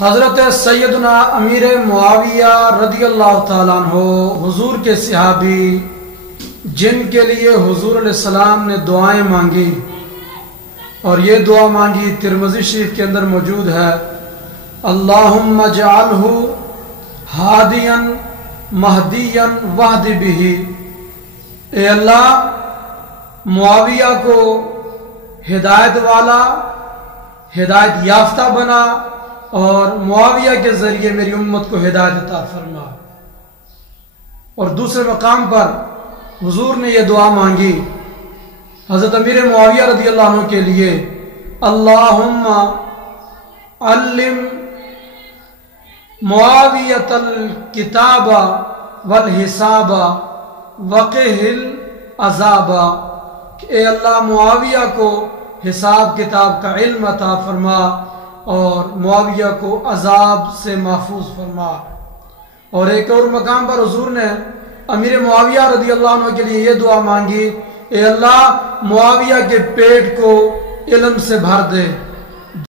حضرت سیدنا امیر معاویہ رضی اللہ تعالیٰ عنہ حضور کے صحابی جن کے لیے حضور علیہ السلام نے دعائیں مانگی اور یہ دعا مانگی ترمذی شریف کے اندر موجود ہے، اللہم اجعلہ ہادیا مہدیا واہد بہ، اے اللہ معاویہ کو ہدایت والا ہدایت یافتہ بنا اور معاویہ کے ذریعے میری امت کو ہدایت عطا فرما۔ اور دوسرے مقام پر حضور نے یہ دعا مانگی حضرت امیر معاویہ رضی اللہ عنہ کے لیے، اللہم علم معاویۃ الکتاب والحساب وقہ العذاب، کہ اے اللہ معاویہ کو حساب کتاب کا علم عطا فرما اور معاویہ کو عذاب سے محفوظ فرما۔ اور ایک اور مقام پر حضور نے امیر معاویہ رضی اللہ عنہ کے لیے یہ دعا مانگی، اے اللہ معاویہ کے پیٹ کو علم سے بھر دے۔